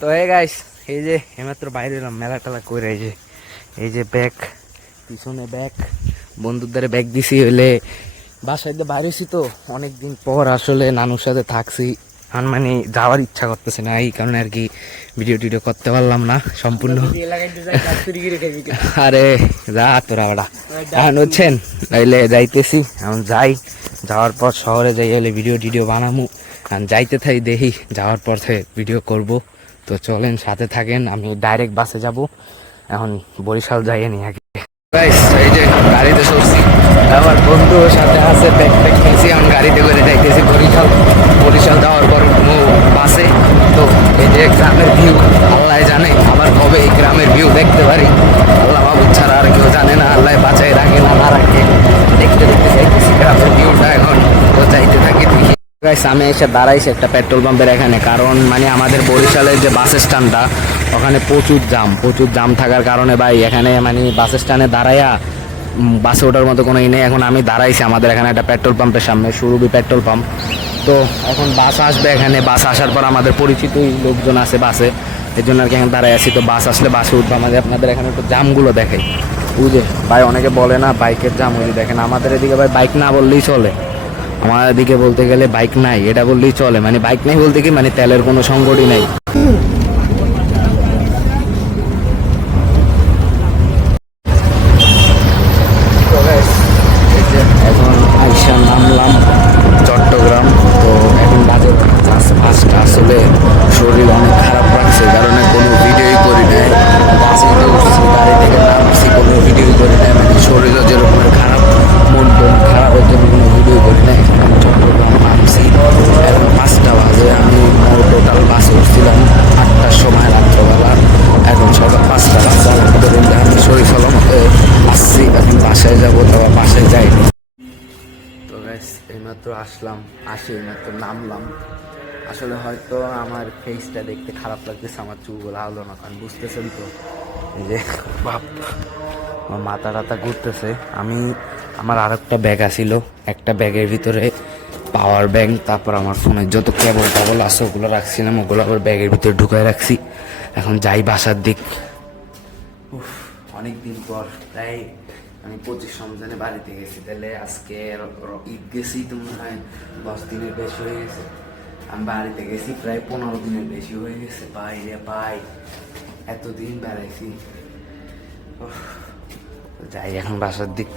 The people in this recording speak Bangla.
তো এই গাইস, এই যে এইমাত্র বাইরে এলাম, মেলা টেলা করে। এই যে ব্যাগ, পিছনে ব্যাগ, বন্ধুর দ্বারা ব্যাগ দিছি। হইলে বাসায় বাইরেছি তো অনেকদিন পর, আসলে নানুর সাথে থাকছি, মানে যাওয়ার ইচ্ছা করতেছে না, এই কারণে আর কি ভিডিও টিডিও করতে পারলাম না সম্পূর্ণ। আরে যা তোরা ওটা এখন হচ্ছেন, তাইলে যাইতেছি এখন। যাওয়ার পর শহরে যাই, হলে ভিডিও টিডিও বানামু। যাইতে থাই, দেখি যাওয়ার পর ভিডিও করব। তো চলেন, সাথে থাকেন। আমি ডাইরেক্ট বাসে যাব এখন, বরিশাল যাইনি আগে। এই যে গাড়িতে চলছি, আমার বন্ধু সাথে আছে, ব্যাগ প্যাক নিয়েছি, এখন গাড়িতে করে যাইতেছি বরিশাল যাওয়ার পর বাসে। তো এই যে গ্রামের ভিউ, আল্লাহ জানে আবার কবে এই গ্রামের ভিউ দেখতে পারি। আল্লাহ বাবুর ছাড়া আর কেউ জানে না, আল্লাহ বাঁচাই রাখে না না রাখে। দেখতে দেখতে যাইতেছি গ্রামের ভিউটা এখন। তো যাইতে থাকি দেখি। আমি এসে দাঁড়াইছি একটা পেট্রোল পাম্পের এখানে, কারণ মানে আমাদের বরিশালের যে বাস স্ট্যান্ডটা, ওখানে প্রচুর জাম থাকার কারণে ভাই এখানে মানে বাস স্ট্যান্ডে দাঁড়াইয়া বাসে ওঠার মতো কোনো নেই। এখন আমি দাঁড়াইছি আমাদের এখানে একটা পেট্রোল পাম্পের সামনে, সুরভি পেট্রোল পাম্প। তো এখন বাস আসবে এখানে, বাস আসার পর আমাদের পরিচিতই লোকজন আছে বাসে, এই জন্য আর কি এখন দাঁড়াই আছি। তো বাস আসলে বাসে উঠবো। আমাদের আপনাদের এখানে একটু জামগুলো দেখাই। বুঝে ভাই, অনেকে বলে না বাইকের জাম, ওই দেখেন আমাদের এদিকে ভাই বাইক না বললেই চলে। আমাদের দিকে বলতে গেলে বাইক নাই এটা বললেই চলে, মানে বাইক নাই বলতে কি মানে তেলের কোনো সংকটই নাই। এখন আইসা নামলাম চট্টগ্রাম। তো এখন বাজে 5টা। আসলে শরীর অনেক খারাপ লাগছে, কারণে কোনো ভিডিওই করি নাই। বাসে উঠছি, গাড়ি থেকে নামছি, কোনো ভিডিওই করি নাই। মানে শরীরও যেরকমের খারাপ, মন খারাপের জন্য কোনো ভিডিও করি নাই। চট্টগ্রাম নামছি, এখন 5টা বাজে। আমি টোটাল বাসে উঠছিলাম 8টার সময় রাত্রবেলা, এখন সকাল 5টা বাজে। আলহামদুলিল্লাহ আমি শরীর মতো আসছি, এখন বাসায় যাবো, তবে বাসায় যাইনি। তো গাইস, এইমাত্র এইমাত্র নামলাম। আসলে হয়তো আমার ফেসটা দেখতে খারাপ লাগতেছে, আমার চুলগুলো আলো না, কারণ বুঝতেছেন তো এই যে বাপ, আমার মাথা টাথা ঘুরতেছে। আমার আর একটা ব্যাগ আছিল, একটা ব্যাগের ভিতরে পাওয়ার ব্যাংক, তারপর আমার ফোনের যত কেবল আছে ওগুলো রাখছিলাম, ওগুলো আবার ব্যাগের ভিতরে ঢুকাই রাখছি। এখন যাই বাসার দিক। অনেকদিন পর, প্রায় আমি 25 রমজানে বাড়িতে গেছি, তাহলে আজকে ঈদ গেছি তো মনে হয় 10 দিনের বেশি হয়ে গেছে। আমি বাড়িতে গেছি প্রায় 15 দিনের বেশি হয়ে গেছে। ভাই এতদিন বেড়াইছি। যাই এখন বাসার দিক।